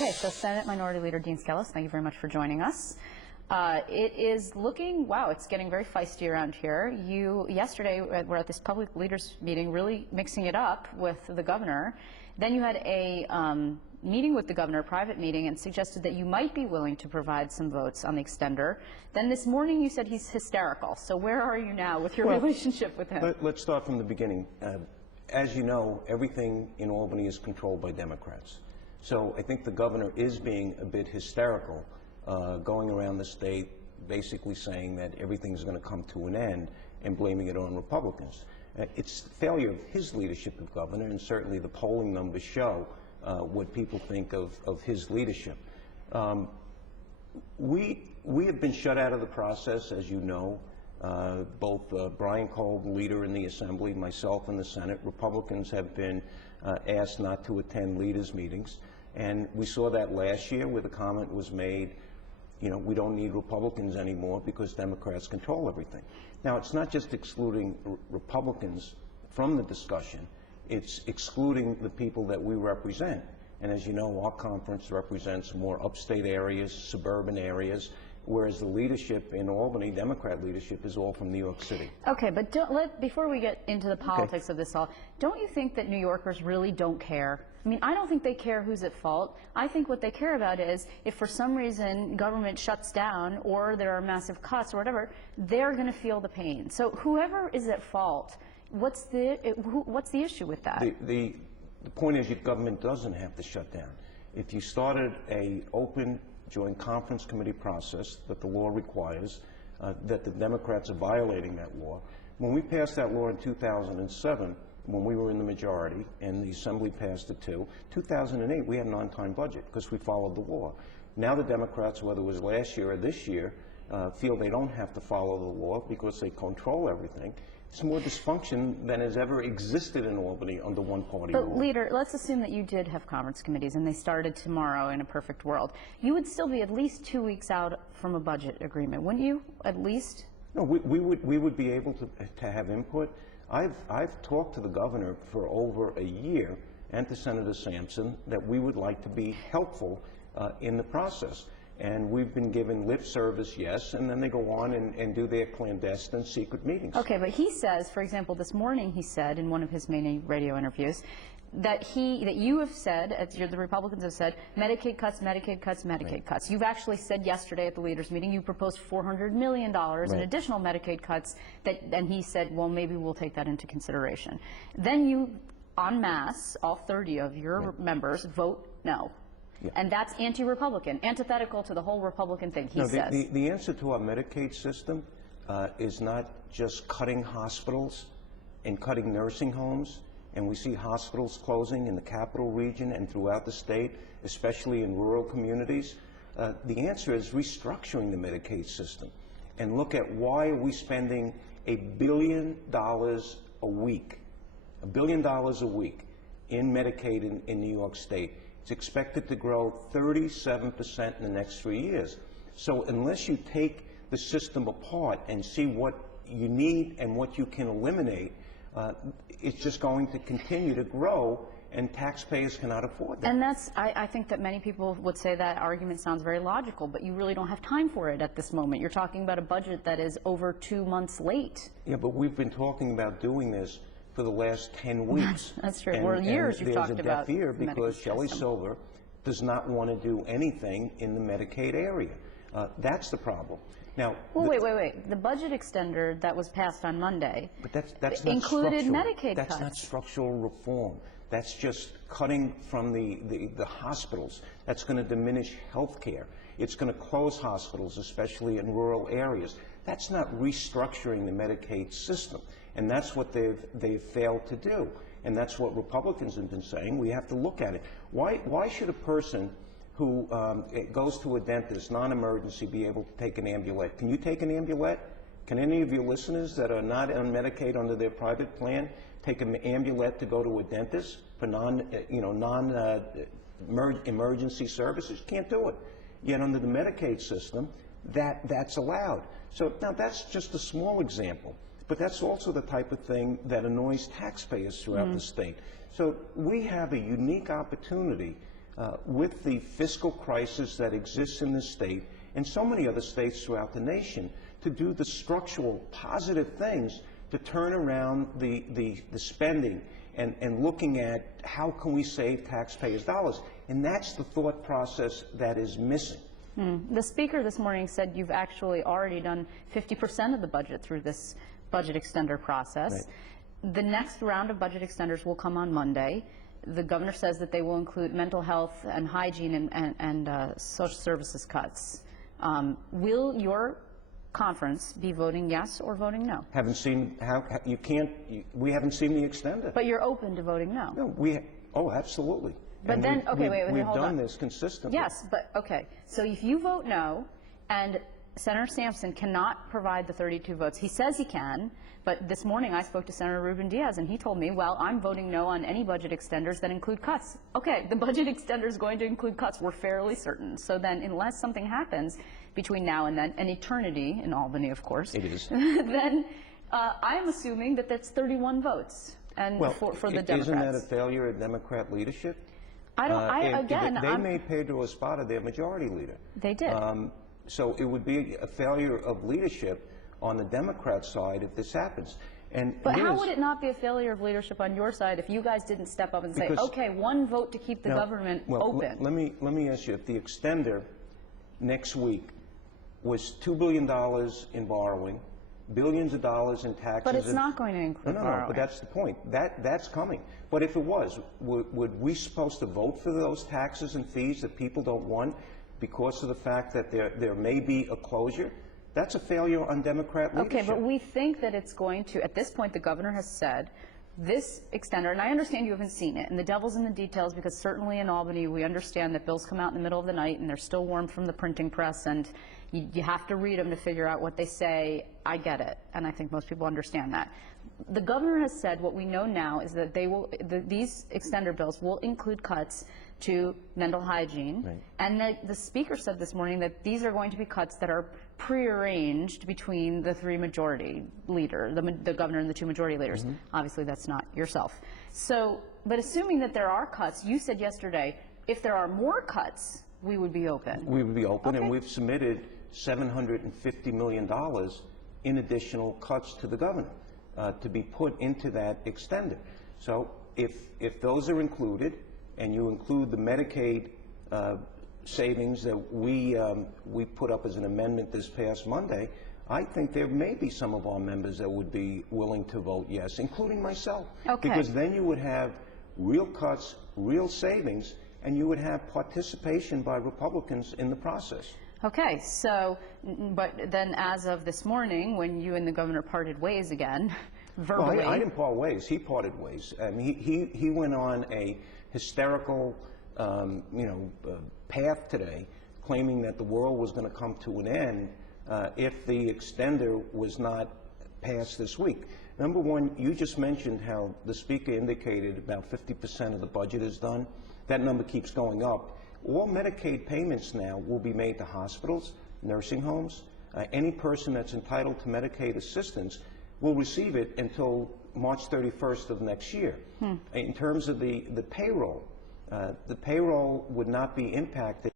Okay, so Senate Minority Leader Dean Skelos, thank you very much for joining us. It is looking, wow, it's getting very feisty around here. You, yesterday, were at this public leaders meeting, really mixing it up with the governor. Then you had a meeting with the governor, a private meeting, and suggested that you might be willing to provide some votes on the extender. Then this morning you said he's hysterical. So where are you now with your relationship with him? Let's start from the beginning. As you know, everything in Albany is controlled by Democrats. So I think the governor is being a bit hysterical, going around the state basically saying that everything's going to come to an end and blaming it on Republicans. It's the failure of his leadership as governor, and certainly the polling numbers show what people think of his leadership. We have been shut out of the process, as you know. Both Brian Cole, the leader in the Assembly, myself in the Senate, Republicans have been asked not to attend leaders' meetings. And we saw that last year where the comment was made, you know, we don't need Republicans anymore because Democrats control everything. Now, it's not just excluding Republicans from the discussion, it's excluding the people that we represent. And as you know, our conference represents more upstate areas, suburban areas, whereas the leadership in Albany, Democrat leadership, is all from New York City. Okay, but before we get into the politics of this all, don't you think that New Yorkers really don't care? I mean, I don't think they care who's at fault. I think what they care about is if for some reason government shuts down or there are massive cuts or whatever, they're going to feel the pain. So whoever is at fault, what's the issue with that? The point is your government doesn't have to shut down. If you started a open joint conference committee process that the law requires, that the Democrats are violating that law. When we passed that law in 2007, when we were in the majority and the Assembly passed it too, 2008 we had an on-time budget because we followed the law. Now the Democrats, whether it was last year or this year, feel they don't have to follow the law because they control everything. It's more dysfunction than has ever existed in Albany under one-party rule. But, Leader, let's assume that you did have conference committees and they started tomorrow in a perfect world. You would still be at least 2 weeks out from a budget agreement, wouldn't you, at least? No, we would be able to have input. I've talked to the governor for over a year and to Senator Sampson that we would like to be helpful in the process. And we've been given lip service, yes, and then they go on and do their clandestine secret meetings. Okay, but he says, for example, this morning he said in one of his main radio interviews that you have said, the Republicans have said, Medicaid cuts, Medicaid cuts, Medicaid cuts. You've actually said yesterday at the leaders' meeting you proposed $400 million in additional Medicaid cuts, and he said, well, maybe we'll take that into consideration. Then you, en masse, all 30 of your members, vote no. Yeah. And that's anti-Republican, antithetical to the whole Republican thing, he says. The answer to our Medicaid system is not just cutting hospitals and cutting nursing homes, and we see hospitals closing in the capital region and throughout the state, especially in rural communities. The answer is restructuring the Medicaid system and look at why are we spending $1 billion a week, $1 billion a week in Medicaid in New York State. It's expected to grow 37% in the next 3 years. So unless you take the system apart and see what you need and what you can eliminate, it's just going to continue to grow, and taxpayers cannot afford that. And that's, I think that many people would say that argument sounds very logical, but you really don't have time for it at this moment. You're talking about a budget that is over 2 months late. Yeah, but we've been talking about doing this for the last 10 weeks. That's true. For years you've talked about there's a deaf ear because Shelley Silver does not want to do anything in the Medicaid area. That's the problem. Now, well, wait. The budget extender that was passed on Monday but that's not included Medicaid cuts. cuts. That's not structural reform. That's just cutting from the hospitals. That's going to diminish health care. It's going to close hospitals, especially in rural areas. That's not restructuring the Medicaid system. And that's what they've failed to do. And that's what Republicans have been saying. We have to look at it. Why should a person who goes to a dentist, non-emergency, be able to take an ambulette? Can you take an ambulette? Can any of your listeners that are not on Medicaid under their private plan take an ambulette to go to a dentist for non-emergency services? Can't do it. Yet under the Medicaid system, that's allowed. So now that's just a small example. But that's also the type of thing that annoys taxpayers throughout the state. So we have a unique opportunity with the fiscal crisis that exists in the state and so many other states throughout the nation, to do the structural positive things to turn around the spending and looking at how can we save taxpayers' dollars. And that's the thought process that is missing. The Speaker this morning said you've actually already done 50% of the budget through this budget extender process. Right. The next round of budget extenders will come on Monday. The governor says that they will include mental health and hygiene and social services cuts. Will your conference be voting yes or voting no? Haven't seen how you can't. We haven't seen the extender. But you're open to voting no. No, oh, absolutely. But and then, okay, wait, we've hold on. done this consistently. Yes, but okay. So if you vote no, and Senator Sampson cannot provide the 32 votes, he says he can. But this morning I spoke to Senator Ruben Diaz, and he told me, well, I'm voting no on any budget extenders that include cuts. Okay, the budget extender is going to include cuts. We're fairly certain. So then, unless something happens between now and then, an eternity in Albany, of course. It is. Then I'm assuming that that's 31 votes, and Well, for the Democrats. Isn't that a failure of Democrat leadership? I don't. They made Pedro Espada their majority leader. They did. So it would be a failure of leadership on the Democrat side if this happens. But how would it not be a failure of leadership on your side if you guys didn't step up and say, okay, one vote to keep the government open? Let me ask you, if the extender next week was $2 billion in borrowing, billions of dollars in taxes. But it's not going to include borrowing. No, but that's the point. That's coming. But if it was, would we supposed to vote for those taxes and fees that people don't want because of the fact that there may be a closure? That's a failure on Democrat leadership. Okay, but we think that it's going to, at this point, the governor has said, this extender, and I understand you haven't seen it, and the devil's in the details, because certainly in Albany we understand that bills come out in the middle of the night and they're still warm from the printing press, and you have to read them to figure out what they say. I get it, and I think most people understand that. The governor has said what we know now is that these extender bills will include cuts to mental hygiene, right. And that the Speaker said this morning that these are going to be cuts that are prearranged between the three majority leaders, the governor and the two majority leaders. Mm-hmm. Obviously, that's not yourself. So, but assuming that there are cuts, you said yesterday, if there are more cuts, we would be open. We would be open, okay. And we've submitted $750 million in additional cuts to the governor to be put into that extender. So if those are included, and you include the Medicaid savings that we put up as an amendment this past Monday, I think there may be some of our members that would be willing to vote yes, including myself. Okay. Because then you would have real cuts, real savings, and you would have participation by Republicans in the process. Okay, so, but then as of this morning, when you and the governor parted ways again, verbally... Well, I didn't part ways. He parted ways. I mean, he went on a hysterical, path today, claiming that the world was going to come to an end if the extender was not passed this week. Number one, you just mentioned how the Speaker indicated about 50% of the budget is done. That number keeps going up. All Medicaid payments now will be made to hospitals, nursing homes. Any person that's entitled to Medicaid assistance will receive it until March 31st of next year. In terms of the payroll would not be impacted